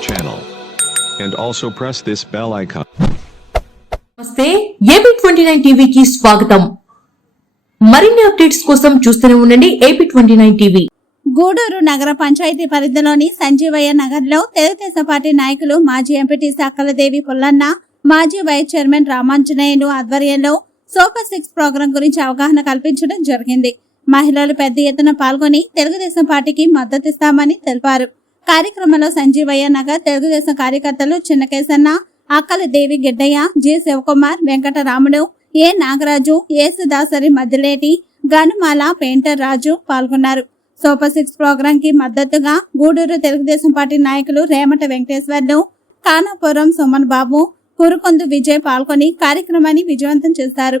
channel. And also press this bell icon. నమస్తే AP twenty nine టీవీకి స్వాగతం మరిన్ని అప్డేట్స్ కోసం చూస్తూనే ఉండండి AP twenty nine TV Guduru నగర పంచాయతీ పరిధిలోని సంజీవయ్య నగర్లో తెలుగుదేశం పార్టీ నాయకులు మాజీ ఎంపీటీ సక్కలదేవి పుల్లన్న మాజీ వైస్ చైర్మన్ రామాంజనేయులు ఆధ్వర్యంలో సూపర్ సిక్స్ ప్రోగ్రాం గురించి అవగాహన కల్పించడం జరిగింది మహిళలు పెద్ద ఎత్తున పాల్గొని తెలుగుదేశం పార్టీకి మద్దతిస్తామని తెలిపారు కార్యక్రమంలో సంజీవయ్య నగర్ తెలుగుదేశం కార్యకర్తలు Chinnakesanna Akkala Devi Giddaiah G Sivakumar Venkataramudu A Nagaraju Yesudasari Maddileti Ganumala painter Raju పాల్గొన్నారు. సూపర్ సిక్స్ ప్రోగ్రాం కి మద్దతుగా గూడూరు తెలుగుదేశం పార్టీ నాయకులు రేమట వెంకటేశ్వర్లు కానాపురం సుమన్ బాబు కురుకొందు విజయ్ పాల్గొని కార్యక్రమాన్ని విజయవంతం చేశారు.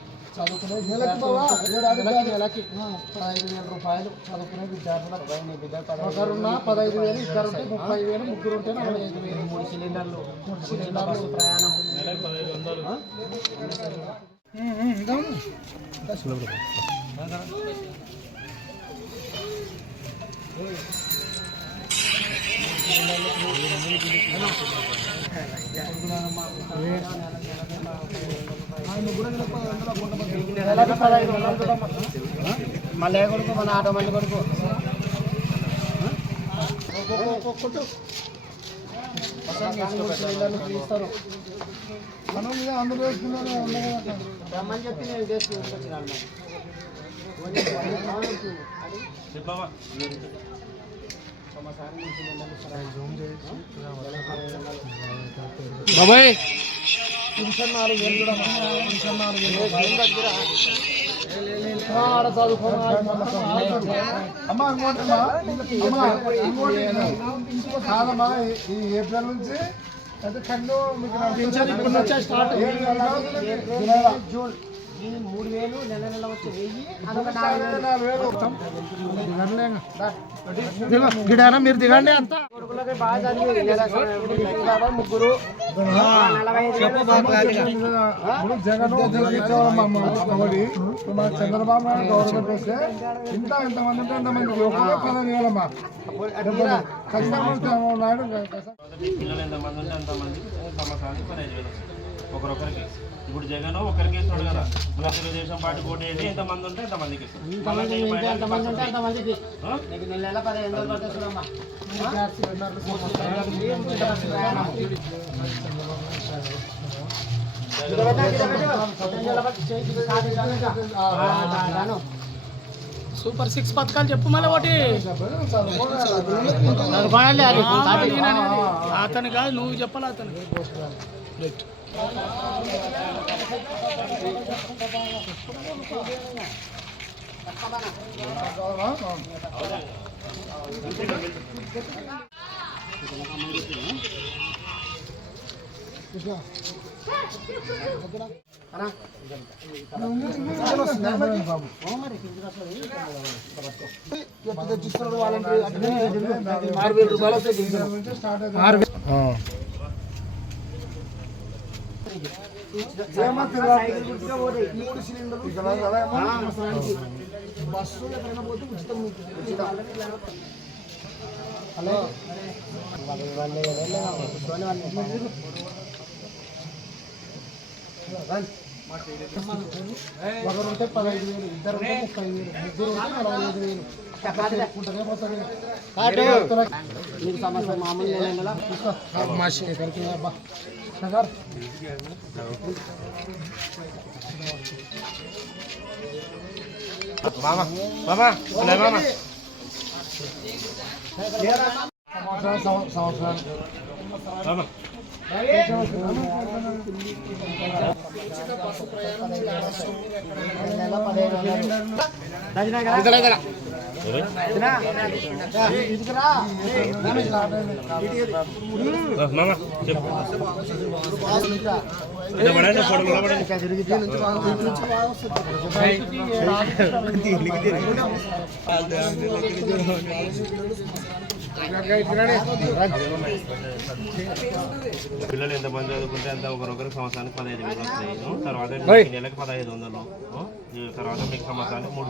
ఏడాది నెలకి పదహైదు వేల రూపాయలు చదువుకునే విద్యార్థులకు ఒకరున్న పదహైదు వేలు ఇద్దరు ఉంటే ముప్పై వేలు ముగ్గురు ఉంటే నలభై ఐదు వేలు. మూడు సిలిండర్లు. మూడు సిలిండర్లు. ప్రయాణం. నెలకి పదహైదు వందలు మళ్ళీ కొడుకు మన ఆటో మళ్ళీ కొడుకు మనం రమ్మని చెప్పి నేను తీసుకొచ్చినాను బాబాయ్ నాలుగు వేలు ఆడ అమ్మా ఇంకోటి అమ్మా ఇంకోటి కాదమ్మా ఈ ఏప్రిల్ నుంచి అయితే కన్ను మీకు పెన్షన్ ఇప్పుడు నుంచే స్టార్ట్ జూన్ మూడు వేలు నెల నెల వచ్చే వెయ్యి గిడానా మీరు? దిగండి అంతా. కొడుకులకి బాగా చదివి నెల ముగ్గురు. నలభై జగన్ మా చంద్రబాబు నాయుడు గవర్నమెంట్ వస్తే ఇంత ఎంతమంది ఉంటే పదవి ఇవ్వాలమ్మా. ఖచ్చితంగా నాయుడు పిల్లలు ఎంతమంది ఉంటే అంతమందికి సంవత్సరానికి పదహైదు వేలు వస్తుంది ఒకరొకరికి. ఇప్పుడు జగన్ ఒకరికి ఇస్తున్నాడు కదా మన తెలుగుదేశం పార్టీ పోటీ చేసి ఎంతమంది ఉంటే ఎంతమందికి సూపర్ సిక్స్ పథకాలు చెప్పు మళ్ళీ ఒకటి అతను కాదు నువ్వు చెప్పాలి అతను రైట్ తెచ్చిస్తున్నాడు వాళ్ళంటే ఆరు వేల రూపాయలు ఆరు మూడు సిలిండర్లు బస్సు ఎక్కడైనా పోతే ఉచితం హలో ఒకరు ఉంటే పదహైదు వేలు ఇద్దరు ఉంటే ముప్పై వేలు ముగ్గురు ఉంటే నలభై ఐదు వేలు మీకు సమస్య మామూలు నెల మాసి ఎక్కడికి అబ్బా సార్ సంవత్సరాలు సంవత్సరాలు రామా. నెల పదిహేను వందలు. ఇదికురా మామ చెప్పు పిల్లలు ఎంతమంది చదువుకుంటే అంత ఒకరొకరికి సంవత్సరానికి పదహైదు వేలు వస్తాయి. తర్వాత నెలకి పదహైదు వందలు. తర్వాత మీకు సంవత్సరానికి మూడు